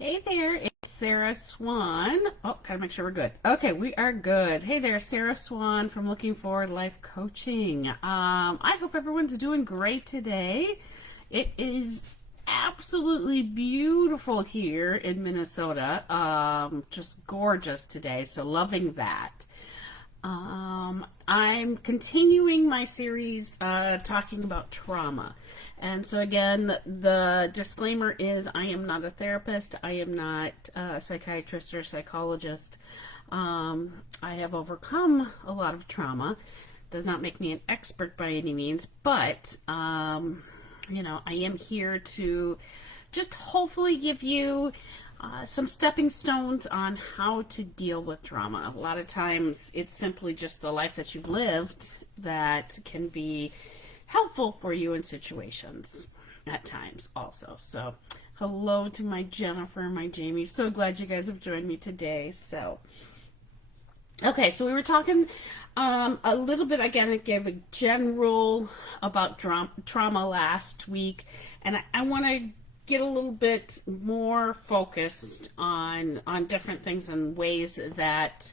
Hey there, it's Sara Swan. Oh, gotta make sure we're good. Okay, we are good. Hey there, Sara Swan from Looking Forward Life Coaching. I hope everyone's doing great today. It is absolutely beautiful here in Minnesota. Just gorgeous today, so loving that. I'm continuing my series talking about trauma. And so, again, the disclaimer is I am not a therapist, I am not a psychiatrist or psychologist. I have overcome a lot of trauma. Does not make me an expert by any means, but I am here to just hopefully give you some stepping stones on how to deal with trauma. A lot of times it's simply just the life that you've lived that can be helpful for you in situations at times also. So hello to my Jennifer, my Jamie. So glad you guys have joined me today. Okay, so we were talking a little bit, again, I gave a general about trauma last week, and I want to get a little bit more focused on different things and ways that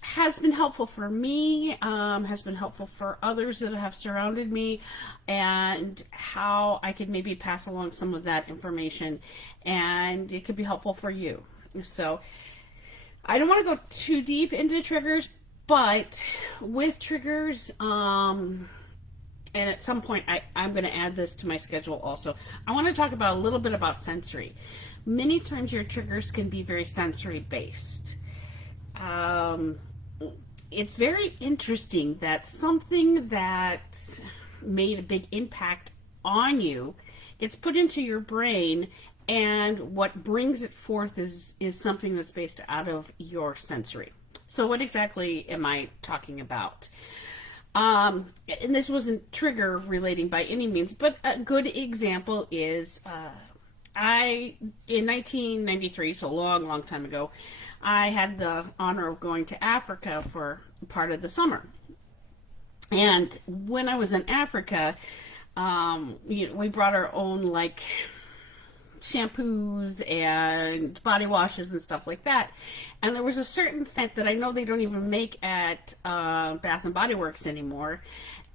has been helpful for me, has been helpful for others that have surrounded me, and how I could maybe pass along some of that information, and it could be helpful for you. So I don't want to go too deep into triggers, but with triggers, and at some point I'm going to add this to my schedule also, I want to talk about a little bit about sensory. Many times your triggers can be very sensory based. It's very interesting that something that made a big impact on you gets put into your brain, and what brings it forth is something that's based out of your sensory. So what exactly am I talking about? And this wasn't trigger relating by any means, but a good example is in 1993, so a long time ago, I had the honor of going to Africa for part of the summer. And when I was in Africa, we brought our own shampoos and body washes and stuff like that. And there was a certain scent that I know they don't even make at Bath and Body Works anymore.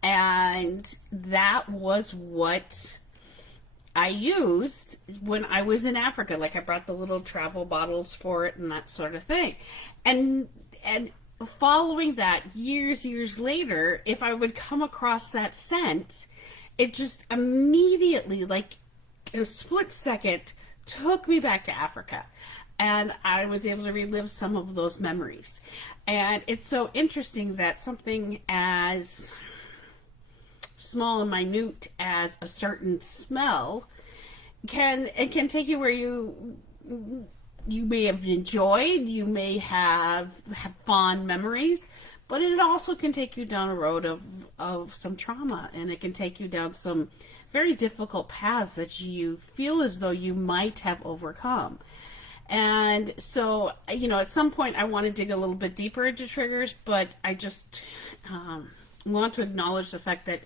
And that was what I used when I was in Africa. Like, I brought the little travel bottles for it and that sort of thing. And following that, years later, if I would come across that scent, it just immediately, like in a split second, took me back to Africa. And I was able to relive some of those memories. And it's so interesting that something as small and minute as a certain smell can take you where you may have enjoyed, you may have fond memories, but it also can take you down a road of some trauma, and it can take you down some very difficult paths that you feel as though you might have overcome. And so, at some point I want to dig a little bit deeper into triggers, but I just want to acknowledge the fact that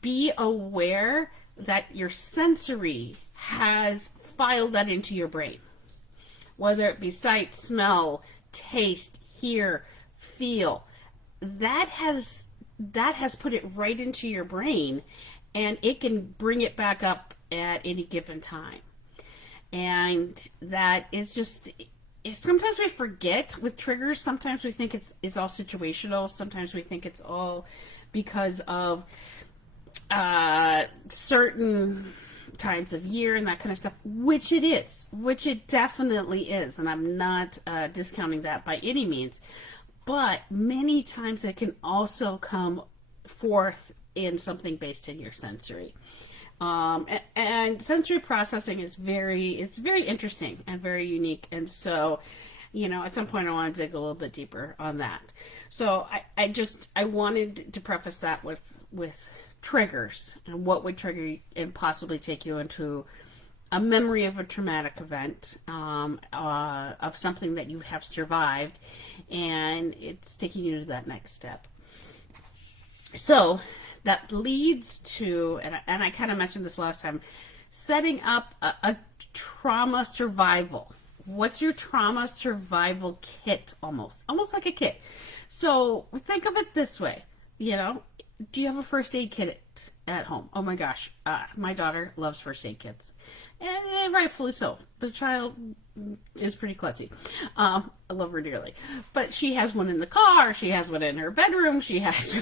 be aware that your sensory has filed that into your brain. Whether it be sight, smell, taste, hear, feel, that has put it right into your brain, and it can bring it back up at any given time. And that is just, sometimes we forget with triggers. Sometimes we think it's all situational. Sometimes we think it's all because of certain times of year and that kind of stuff, which it definitely is, and I'm not discounting that by any means, but many times it can also come forth in something based in your sensory. And sensory processing is very interesting and very unique, and so at some point I want to dig a little bit deeper on that. So I wanted to preface that with triggers and what would trigger and possibly take you into a memory of a traumatic event, of something that you have survived, and it's taking you to that next step. So that leads to, and I kind of mentioned this last time, setting up a trauma survival. What's your trauma survival kit? Almost like a kit. So think of it this way, you know, do you have a first aid kit at home? Oh my gosh, my daughter loves first aid kits, and rightfully so. The child is pretty klutzy. I love her dearly, but she has one in the car. She has one in her bedroom. She has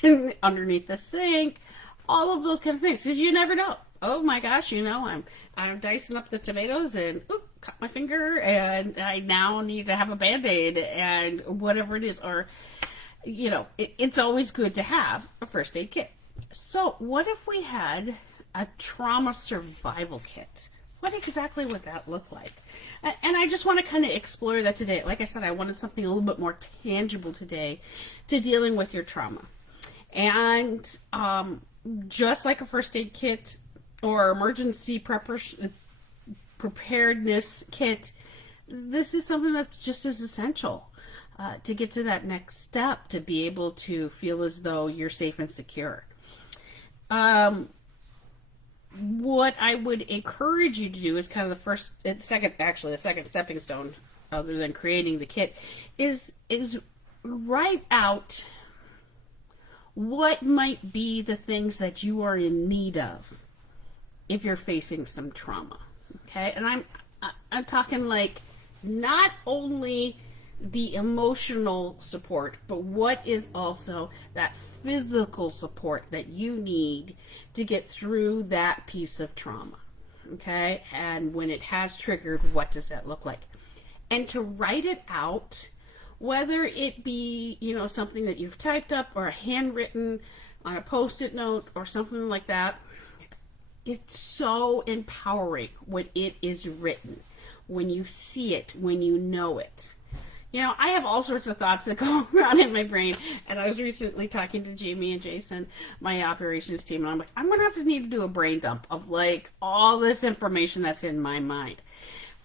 one underneath the sink. All of those kind of things, because you never know. Oh my gosh, you know, I'm dicing up the tomatoes and cut my finger, and I now need to have a Band-Aid and whatever it is, or you know, it's always good to have a first aid kit. So what if we had a trauma survival kit? What exactly would that look like? And I just want to kind of explore that today. Like I said, I wanted something a little bit more tangible today to dealing with your trauma. And just like a first aid kit or emergency preparedness kit, this is something that's just as essential to get to that next step, to be able to feel as though you're safe and secure. What I would encourage you to do is kind of the second stepping stone, other than creating the kit, is write out what might be the things that you are in need of if you're facing some trauma. Okay, and I'm talking like not only the emotional support, but what is also that physical support that you need to get through that piece of trauma. Okay, and when it has triggered, what does that look like? And to write it out, whether it be, you know, something that you've typed up or a handwritten on a post-it note or something like that, it's so empowering when it is written, when you see it, when you know it. You know, I have all sorts of thoughts that go around in my brain, and I was recently talking to Jamie and Jason, my operations team, and I'm like, I'm going to need to do a brain dump of like all this information that's in my mind.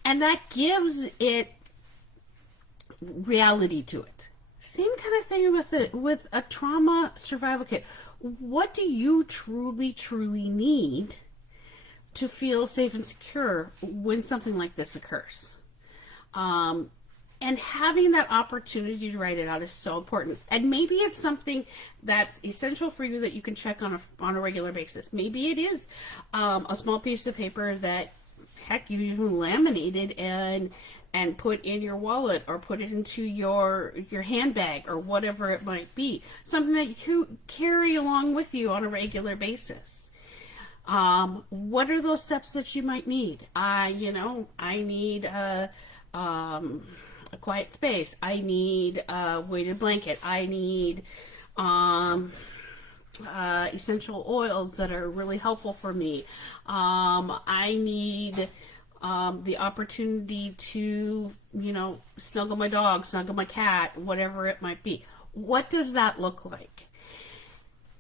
And that gives it reality to it. Same kind of thing with a trauma survival kit. What do you truly need to feel safe and secure when something like this occurs? And having that opportunity to write it out is so important. And maybe it's something that's essential for you that you can check on a regular basis. Maybe it is a small piece of paper that, heck, you even laminated and put in your wallet or put it into your handbag or whatever it might be. Something that you carry along with you on a regular basis. What are those steps that you might need? I need a quiet space. I need a weighted blanket. I need essential oils that are really helpful for me. I need the opportunity to, you know, snuggle my dog, snuggle my cat, whatever it might be. What does that look like?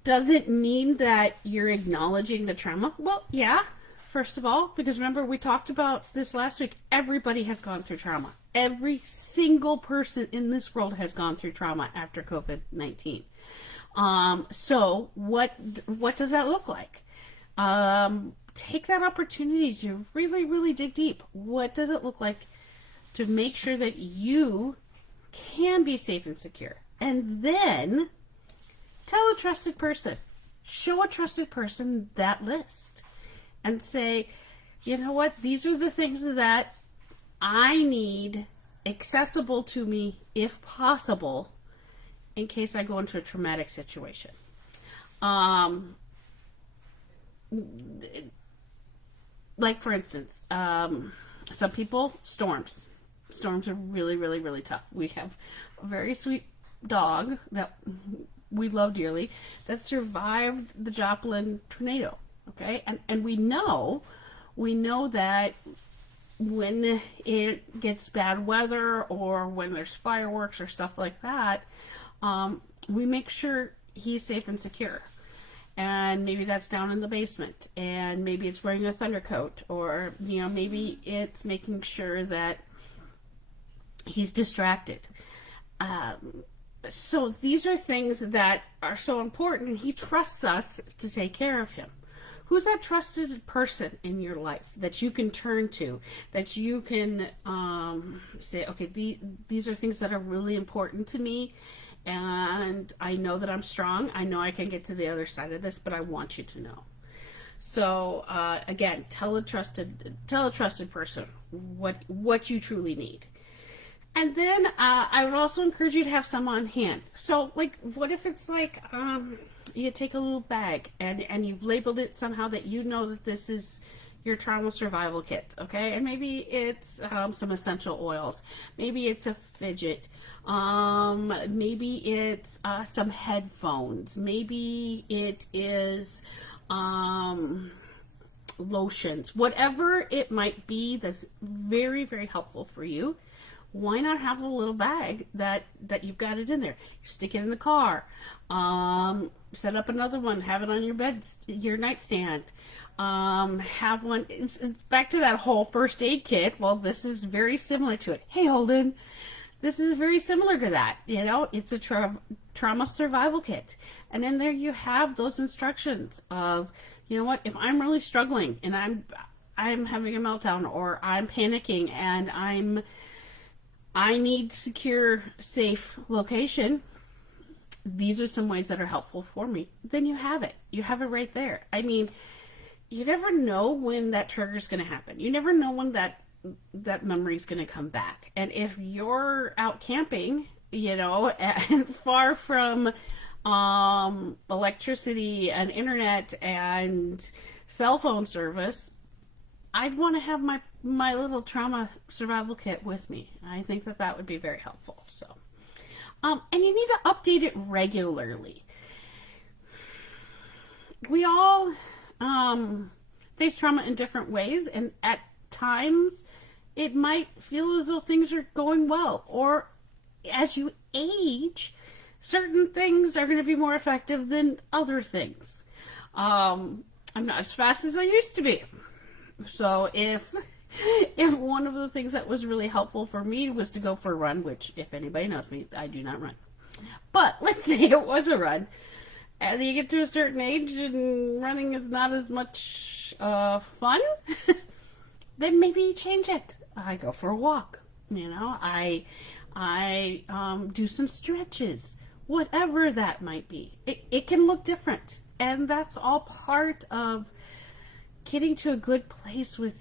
Does it mean that you're acknowledging the trauma? Well, yeah, first of all, because remember we talked about this last week. Everybody has gone through trauma. Every single person in this world has gone through trauma after COVID-19. So what does that look like? Take that opportunity to really dig deep. What does it look like to make sure that you can be safe and secure? And then tell a trusted person, show a trusted person that list and say, you know what, these are the things that I need accessible to me if possible in case I go into a traumatic situation. Like for instance, some people, storms are really tough. We have a very sweet dog that we love dearly that survived the Joplin tornado. Okay, and we know that when it gets bad weather or when there's fireworks or stuff like that, we make sure he's safe and secure. And maybe that's down in the basement, and maybe it's wearing a thunder coat, or, you know, maybe it's making sure that he's distracted. So these are things that are so important. He trusts us to take care of him. Who's that trusted person in your life that you can turn to, that you can say, okay, these are things that are really important to me, and I know that I'm strong. I know I can get to the other side of this, but I want you to know. So again, tell a trusted person what you truly need. And then I would also encourage you to have some on hand. So, like, what if it's like you take a little bag and you've labeled it somehow that you know that this is your trauma survival kit, okay? And maybe it's some essential oils. Maybe it's a fidget. Maybe it's some headphones. Maybe it is lotions. Whatever it might be that's very, very helpful for you. Why not have a little bag that you've got it in there? Stick it in the car. Set up another one. Have it on your bed, your nightstand. Have one. It's back to that whole first aid kit. Well, this is very similar to it. Hey, Holden, this is very similar to that. You know, it's a trauma survival kit. And in there you have those instructions of, you know what, if I'm really struggling and I'm having a meltdown or I'm panicking and I need secure, safe location. These are some ways that are helpful for me. Then you have it. You have it right there. I mean, you never know when that trigger is going to happen. You never know when that memory is going to come back. And if you're out camping, you know, and far from electricity and internet and cell phone service, I'd want to have my little trauma survival kit with me. I think that would be very helpful. So, and you need to update it regularly. We all face trauma in different ways, and at times it might feel as though things are going well, or as you age, certain things are going to be more effective than other things. I'm not as fast as I used to be. So if one of the things that was really helpful for me was to go for a run, which if anybody knows me, I do not run. But let's say it was a run, and you get to a certain age and running is not as much fun, then maybe you change it. I go for a walk, you know, I do some stretches, whatever that might be. It can look different, and that's all part of getting to a good place with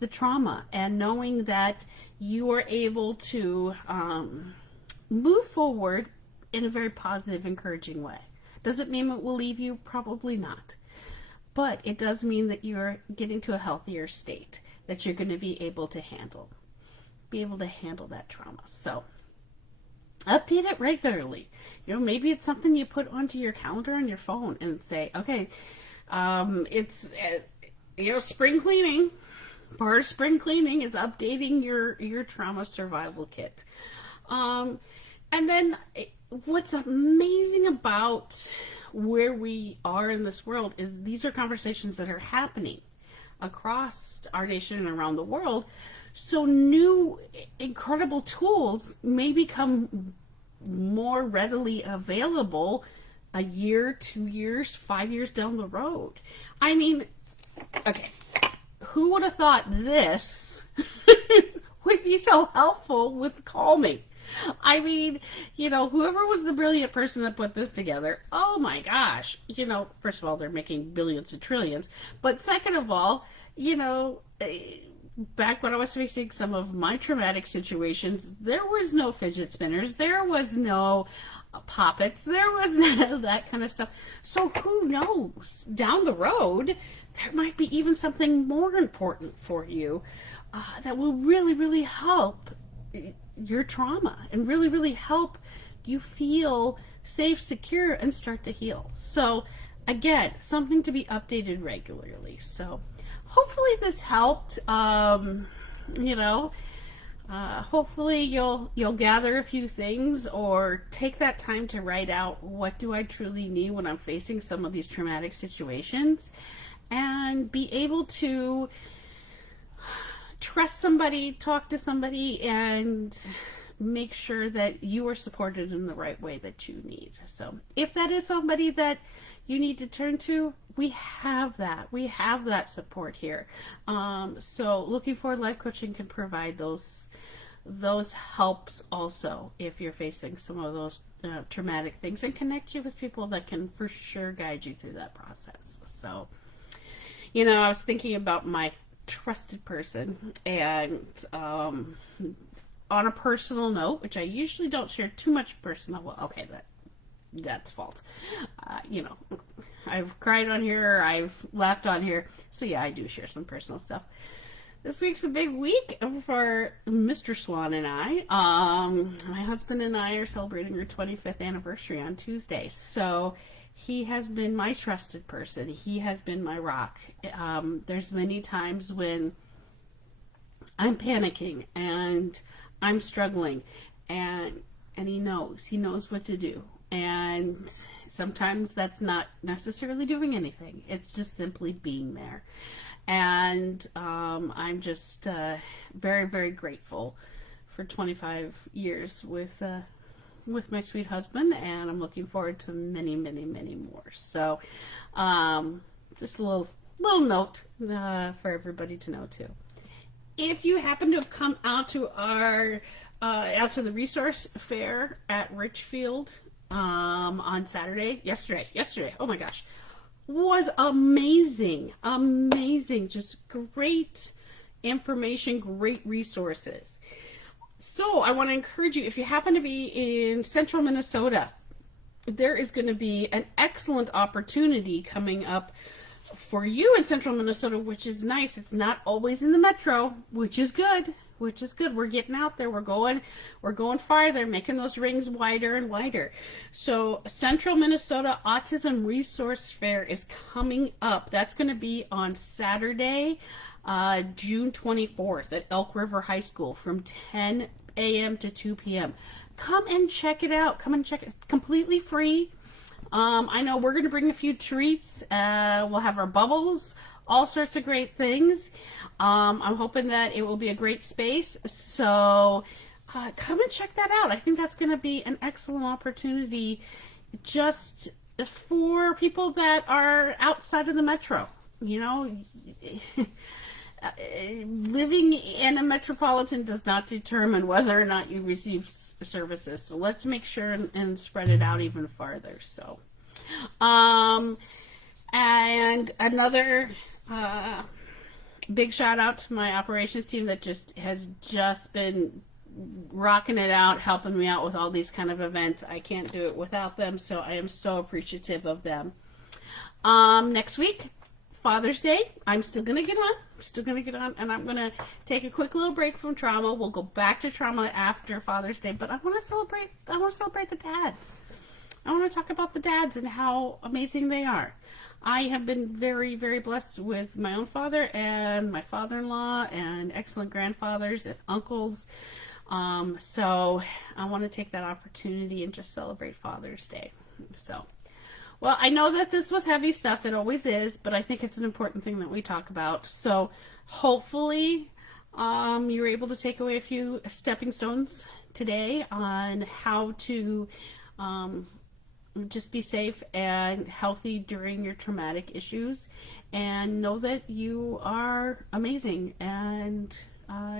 the trauma and knowing that you are able to move forward in a very positive, encouraging way. Does it mean it will leave you? Probably not. But it does mean that you're getting to a healthier state, that you're going to be able to handle that trauma. So update it regularly. You know, maybe it's something you put onto your calendar on your phone and say, okay, it's you know, spring cleaning. Part of spring cleaning is updating your trauma survival kit. And then what's amazing about where we are in this world is these are conversations that are happening across our nation and around the world. So new incredible tools may become more readily available a year, 2 years, 5 years down the road. I mean, okay, who would have thought this would be so helpful with calming? I mean, you know, whoever was the brilliant person that put this together, oh my gosh, you know, first of all, they're making billions and trillions, but second of all, you know, back when I was facing some of my traumatic situations, there was no fidget spinners, there was no poppets, there was none of that kind of stuff. So who knows, down the road, there might be even something more important for you that will really, really help your trauma and really, really help you feel safe, secure, and start to heal. So again, something to be updated regularly. So hopefully this helped. You know, hopefully you'll gather a few things or take that time to write out what do I truly need when I'm facing some of these traumatic situations, and be able to trust somebody, talk to somebody, and make sure that you are supported in the right way that you need. So if that is somebody that you need to turn to, we have that. We have that support here. So Looking Forward Life Coaching can provide those helps also if you're facing some of those traumatic things, and connect you with people that can for sure guide you through that process. So, I was thinking about my trusted person, and on a personal note, which I usually don't share too much personal, well, okay, that's false. I've cried on here, I've laughed on here, so yeah, I do share some personal stuff. This week's a big week for Mr. Swan and I. My husband and I are celebrating our 25th anniversary on Tuesday, so he has been my trusted person. He has been my rock. There's many times when I'm panicking and I'm struggling, and he knows what to do. And sometimes that's not necessarily doing anything. It's just simply being there. And I'm just very, very grateful for 25 years with my sweet husband, and I'm looking forward to many, many, many more. So just a little note for everybody to know too. If you happen to have come out to out to the resource fair at Richfield on Saturday, yesterday, oh my gosh, was amazing, just great information, great resources. So I want to encourage you, if you happen to be in central Minnesota, there is going to be an excellent opportunity coming up for you in central Minnesota, which is nice. It's not always in the metro, which is good. We're getting out there. We're going farther, making those rings wider and wider. So Central Minnesota Autism Resource Fair is coming up. That's going to be on Saturday, June 24th at Elk River High School from 10 a.m. to 2 p.m. Come and check it out. Come and check it. Completely free. I know we're going to bring a few treats. We'll have our bubbles, all sorts of great things. I'm hoping that it will be a great space. So come and check that out. I think that's going to be an excellent opportunity just for people that are outside of the metro. Living in a metropolitan does not determine whether or not you receive services. So let's make sure and spread it out even farther. So, and another big shout out to my operations team that has been rocking it out, helping me out with all these kind of events. I can't do it without them, so I am so appreciative of them. Next week, Father's Day, I'm still gonna get on, and I'm gonna take a quick little break from Trama. We'll go back to Trama after Father's Day, but I want to celebrate the dads. I want to talk about the dads and how amazing they are. I have been very, very blessed with my own father and my father-in-law and excellent grandfathers and uncles. So I want to take that opportunity and just celebrate Father's Day. So, well, I know that this was heavy stuff. It always is, but I think it's an important thing that we talk about. So hopefully you were able to take away a few stepping stones today on how to just be safe and healthy during your traumatic issues, and know that you are amazing and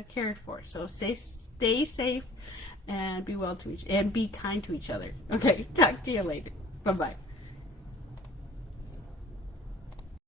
cared for. So stay safe and be kind to each other. Okay, talk to you later. Bye-bye.